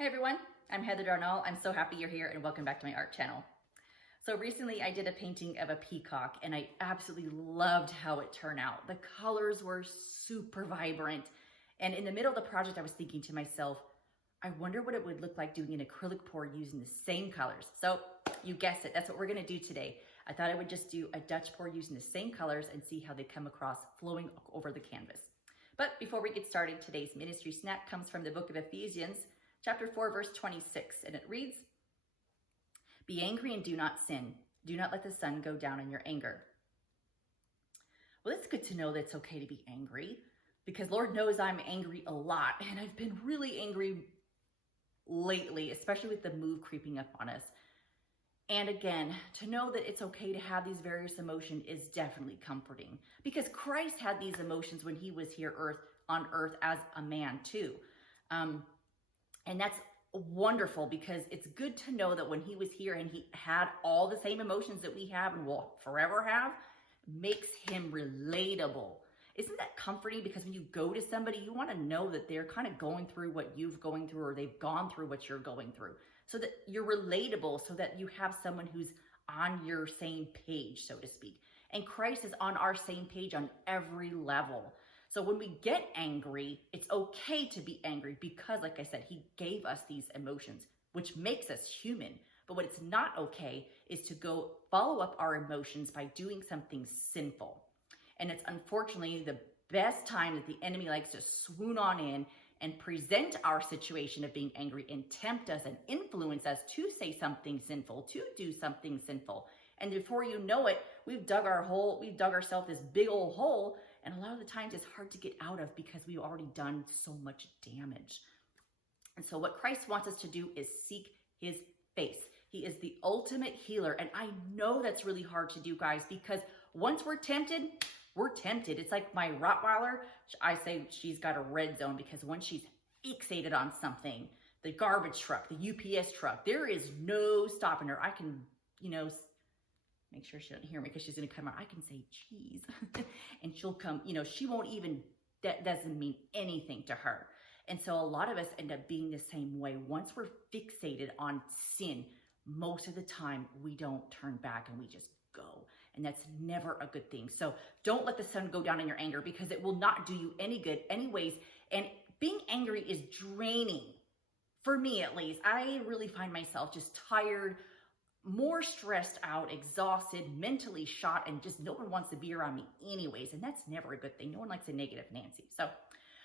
Hey everyone, I'm Heather Darnall. I'm so happy you're here and welcome back to my art channel. So recently I did a painting of a peacock and I absolutely loved how it turned out. The colors were super vibrant. And in the middle of the project, I was thinking to myself, I wonder what it would look like doing an acrylic pour using the same colors. So you guessed it, that's what we're gonna do today. I thought I would just do a Dutch pour using the same colors and see how they come across flowing over the canvas. But before we get started, today's ministry snack comes from the book of Ephesians, chapter 4, verse 26, and it reads, "Be angry and do not sin. Do not let the sun go down in your anger." Well, it's good to know that it's okay to be angry because Lord knows I'm angry a lot, and I've been really angry lately, especially with the move creeping up on us. And again, to know that it's okay to have these various emotions is definitely comforting because Christ had these emotions when he was here on earth as a man too. And that's wonderful because it's good to know that when he was here and he had all the same emotions that we have and will forever have, makes him relatable. Isn't that comforting? Because when you go to somebody, you want to know that they're kind of going through what you've going through or they've gone through what you're going through so that you're relatable, so that you have someone who's on your same page, so to speak. And Christ is on our same page on every level. So when we get angry, it's okay to be angry because, like I said, he gave us these emotions, which makes us human. But what it's not okay is to go follow up our emotions by doing something sinful. And it's unfortunately the best time that the enemy likes to swoon on in and present our situation of being angry and tempt us and influence us to say something sinful, to do something sinful. And before you know it, we've dug ourselves this big old hole. And a lot of the times it's hard to get out of because we've already done so much damage. And so what Christ wants us to do is seek his face. He is the ultimate healer. And I know that's really hard to do, guys, because once we're tempted, we're tempted. It's like my Rottweiler. I say she's got a red zone because once she's fixated on something, the garbage truck, the UPS truck, there is no stopping her. I can, make sure she doesn't hear me because she's going to come out. I can say cheese and she'll come, she won't even, that doesn't mean anything to her. And so a lot of us end up being the same way. Once we're fixated on sin, most of the time we don't turn back and we just go. And that's never a good thing. So don't let the sun go down in your anger because it will not do you any good anyways. And being angry is draining. For me, at least, I really find myself just tired, more stressed out, exhausted, mentally shot, and just no one wants to be around me anyways. And that's never a good thing. No one likes a negative Nancy. So,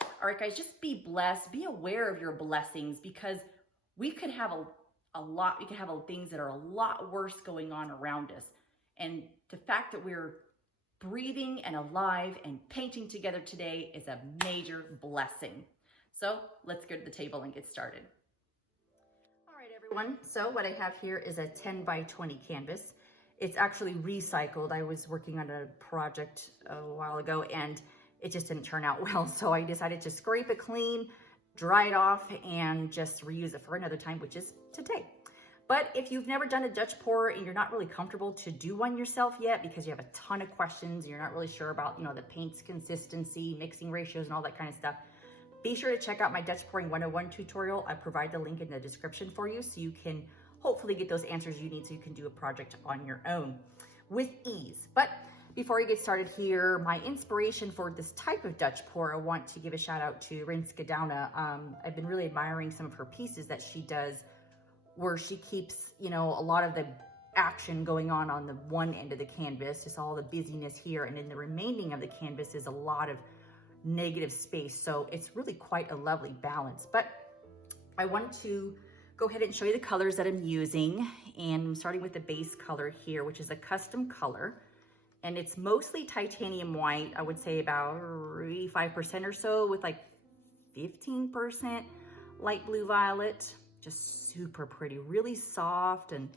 all right, guys, just be blessed. Be aware of your blessings because we could have we could have things that are a lot worse going on around us. And the fact that we're breathing and alive and painting together today is a major blessing. So let's go to the table and get started. All right, everyone. So what I have here is a 10 by 20 canvas. It's actually recycled. I was working on a project a while ago and it just didn't turn out well. So I decided to scrape it clean, dry it off, and just reuse it for another time, which is today. But if you've never done a Dutch pour and you're not really comfortable to do one yourself yet because you have a ton of questions, and you're not really sure about, the paint's consistency, mixing ratios, and all that kind of stuff, be sure to check out my Dutch Pouring 101 tutorial. I provide the link in the description for you so you can hopefully get those answers you need so you can do a project on your own with ease. But before we get started here, my inspiration for this type of Dutch pour, I want to give a shout out to Rinske Dauna. I've been really admiring some of her pieces that she does where she keeps, a lot of the action going on the one end of the canvas, just all the busyness here. And in the remaining of the canvas is a lot of negative space. So it's really quite a lovely balance. But I wanted to go ahead and show you the colors that I'm using. And I'm starting with the base color here, which is a custom color. And it's mostly titanium white. I would say about 85% or so with like 15% light blue violet. Just super pretty, really soft and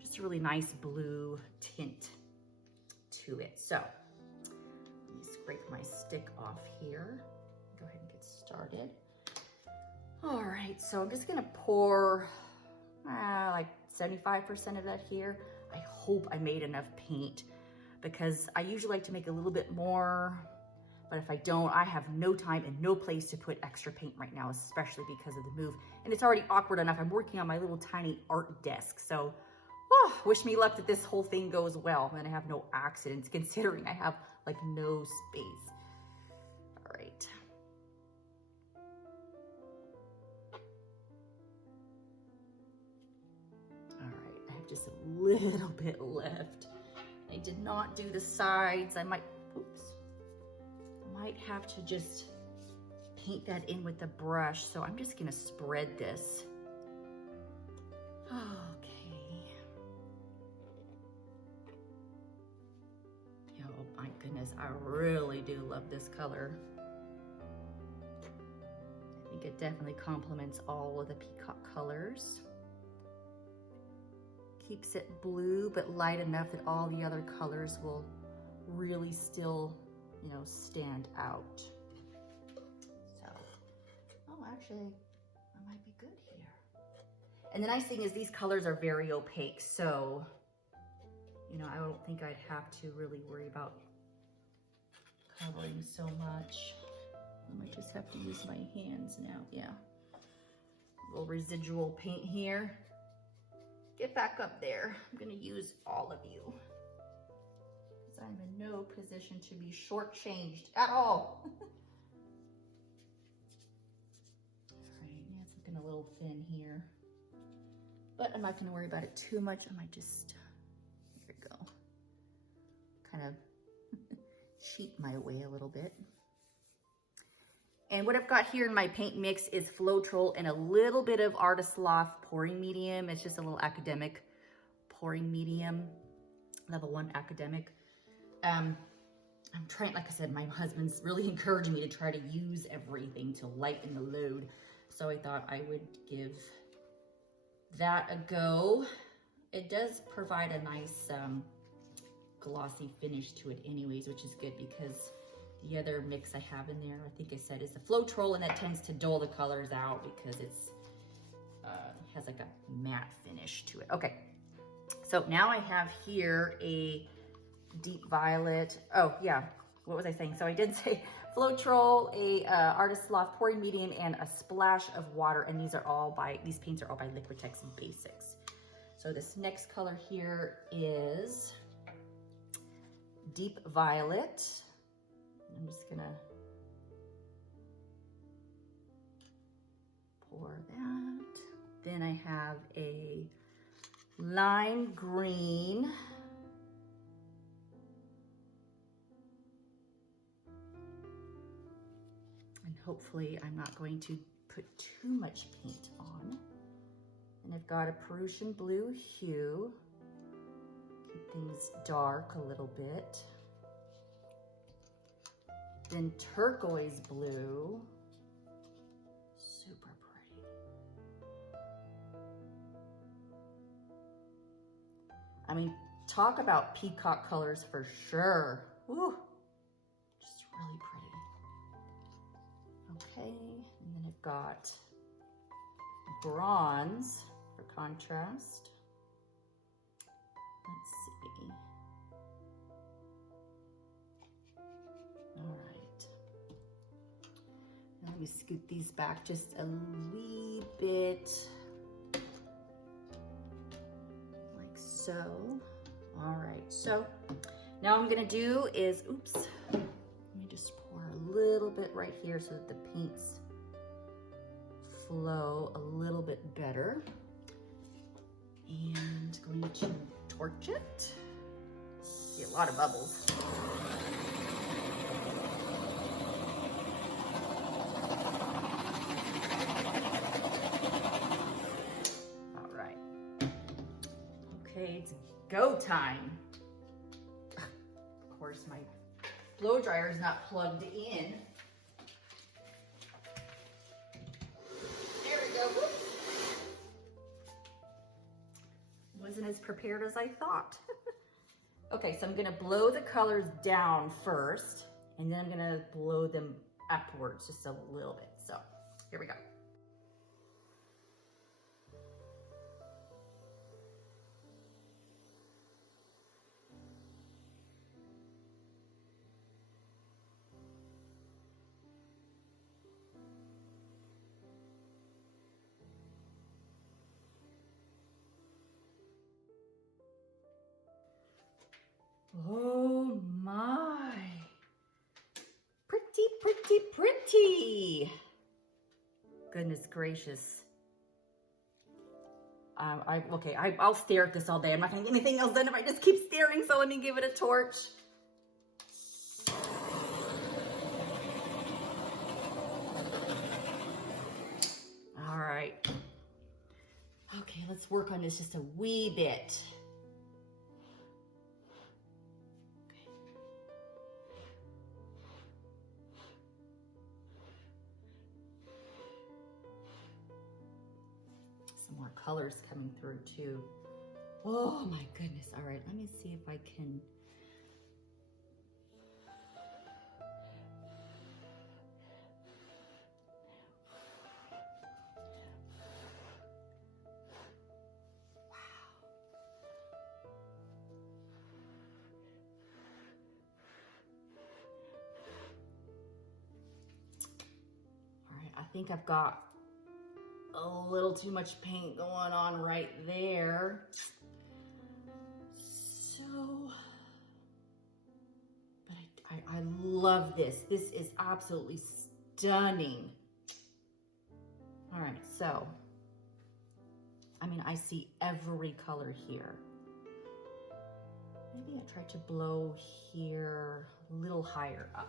just a really nice blue tint to it. So let me scrape my stick off here. Go ahead and get started. All right, so I'm just gonna pour like 75% of that here. I hope I made enough paint because I usually like to make a little bit more But if I don't, I have no time and no place to put extra paint right now, especially because of the move. And it's already awkward enough. I'm working on my little tiny art desk. So, wish me luck that this whole thing goes well and I have no accidents, considering I have like no space. All right. All right, I have just a little bit left. I did not do the sides. I might have to just paint that in with the brush. So I'm just gonna spread this. Okay. Oh my goodness, I really do love this color. I think it definitely complements all of the peacock colors. Keeps it blue, but light enough that all the other colors will really still, you know, stand out. So, oh, actually, I might be good here. And the nice thing is these colors are very opaque, so, you know, I don't think I'd have to really worry about covering so much. I might just have to use my hands now, yeah. A little residual paint here. Get back up there. I'm gonna use all of you, because I'm in no position to be shortchanged at all. All right, yeah, it's looking a little thin here, but I'm not gonna worry about it too much. I might just, here we go, kind of cheat my way a little bit. And what I've got here in my paint mix is Floetrol and a little bit of Artist Loft pouring medium. It's just a little academic pouring medium, level 1 academic. I'm trying, like I said, my husband's really encouraging me to try to use everything to lighten the load. So I thought I would give that a go. It does provide a nice glossy finish to it anyways, which is good, because the other mix I have in there, I think I said, is the Floetrol, and that tends to dull the colors out because it's has like a matte finish to it. Okay, so now I have here a deep violet. Oh yeah, what was I saying? So I did say Floetrol, a Artist Loft pouring medium, and a splash of water. And these paints are all by Liquitex Basics. So this next color here is deep violet. I'm just gonna pour that. Then I have a lime green. And hopefully I'm not going to put too much paint on. And I've got a Prussian blue hue. Keep things dark a little bit. Then turquoise blue, super pretty. I mean, talk about peacock colors for sure. Woo, just really pretty. Okay, and then I've got bronze for contrast. Let's see. All right. Let me scoot these back just a wee bit, like so. All right, so now what I'm gonna do is, oops, let me just pour a little bit right here so that the paints flow a little bit better. And going to torch it. See a lot of bubbles. It's go time. Of course, my blow dryer is not plugged in. There we go. Wasn't as prepared as I thought. Okay, so I'm gonna blow the colors down first, and then I'm gonna blow them upwards just a little bit. So here we go. righty. Goodness gracious. I'll stare at this all day. I'm not gonna get anything else done if I just keep staring, so let me give it a torch. All right. Okay, let's work on this just a wee bit. More colors coming through too. Oh my goodness. All right, let me see if I can. Wow. All right, I think I've got a little too much paint going on right there. So, but I love this. This is absolutely stunning. All right, so, I mean, I see every color here. Maybe I try to blow here a little higher up.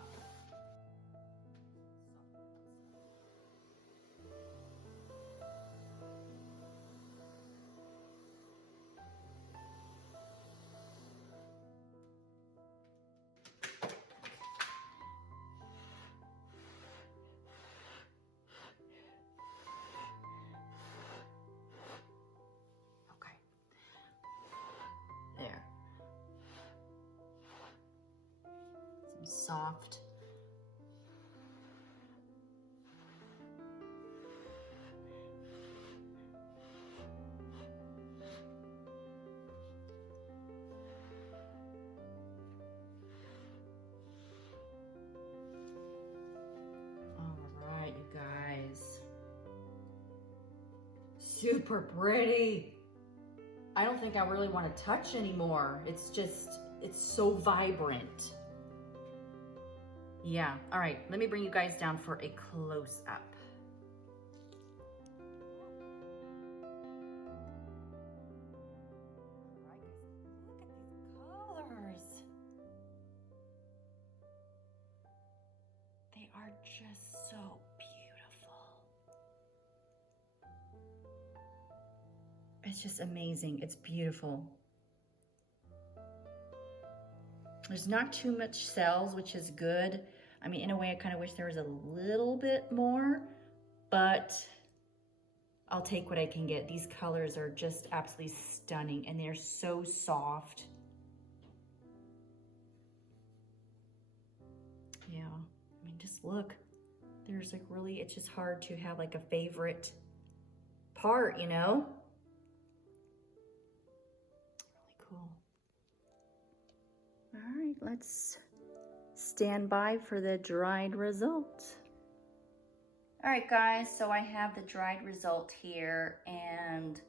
Soft. All right, you guys. Super pretty. I don't think I really want to touch anymore. It's just, it's so vibrant. Yeah, all right, let me bring you guys down for a close-up. Look at these colors. They are just so beautiful. It's just amazing, it's beautiful. There's not too much cells, which is good. I mean, in a way, I kind of wish there was a little bit more, but I'll take what I can get. These colors are just absolutely stunning, and they're so soft. Yeah, I mean, just look. There's like really, it's just hard to have like a favorite part, you know? Really cool. All right, let's stand by for the dried result. All right, guys, so I have the dried result here, and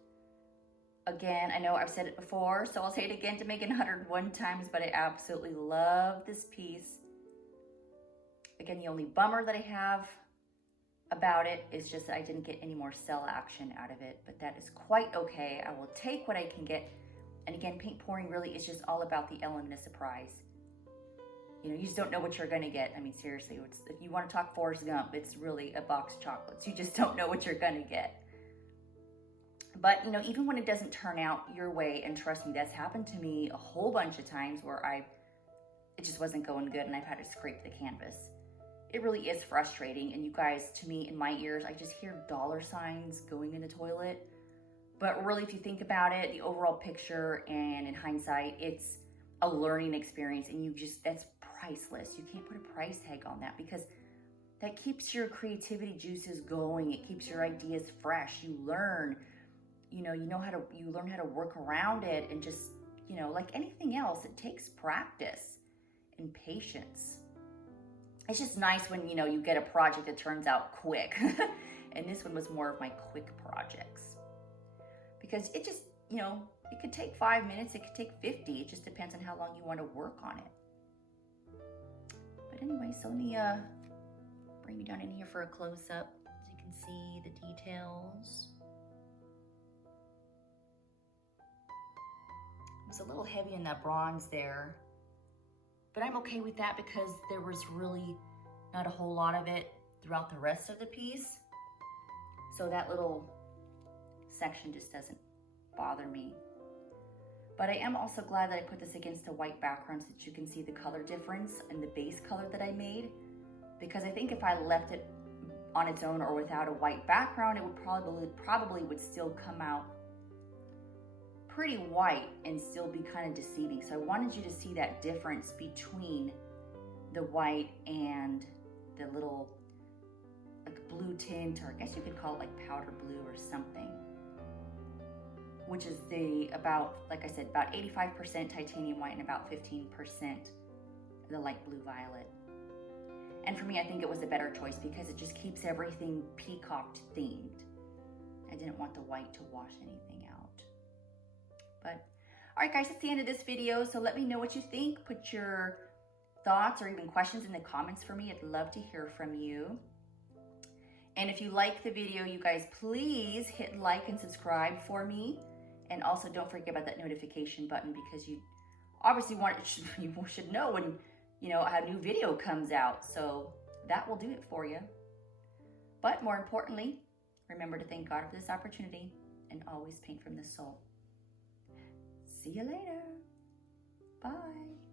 again, I know I've said it before, so I'll say it again to make it 101 times, but I absolutely love this piece. Again, the only bummer that I have about it is just that I didn't get any more cell action out of it, but that is quite okay. I will take what I can get. And again, paint pouring really is just all about the element of surprise. You know, you just don't know what you're gonna get. I mean, seriously, if you wanna talk Forrest Gump, it's really a box of chocolates. You just don't know what you're gonna get. But, you know, even when it doesn't turn out your way, and trust me, that's happened to me a whole bunch of times where it just wasn't going good and I've had to scrape the canvas. It really is frustrating. And you guys, to me, in my ears, I just hear dollar signs going in the toilet. But really, if you think about it, the overall picture and in hindsight, it's a learning experience, and that's priceless. You can't put a price tag on that because that keeps your creativity juices going. It keeps your ideas fresh. You learn, you learn how to work around it, and just, you know, like anything else, it takes practice and patience. It's just nice when, you know, you get a project that turns out quick. And this one was more of my quick projects. Because it just, you know, it could take 5 minutes, it could take 50. It just depends on how long you want to work on it. But anyway, so let me bring you down in here for a close-up so you can see the details. It was a little heavy in that bronze there, but I'm okay with that because there was really not a whole lot of it throughout the rest of the piece. So that little section just doesn't bother me. But I am also glad that I put this against a white background so that you can see the color difference in the base color that I made. Because I think if I left it on its own or without a white background, it would probably would still come out pretty white and still be kind of deceiving. So I wanted you to see that difference between the white and the little like blue tint, or I guess you could call it like powder blue or something, which is about, like I said, about 85% titanium white and about 15% the light blue violet. And for me, I think it was a better choice because it just keeps everything peacocked themed. I didn't want the white to wash anything out. But, all right guys, that's the end of this video. So let me know what you think. Put your thoughts or even questions in the comments for me. I'd love to hear from you. And if you like the video, you guys, please hit like and subscribe for me. And also don't forget about that notification button because you obviously you should know when, you know, a new video comes out. So that will do it for you. But more importantly, remember to thank God for this opportunity and always paint from the soul. See you later. Bye.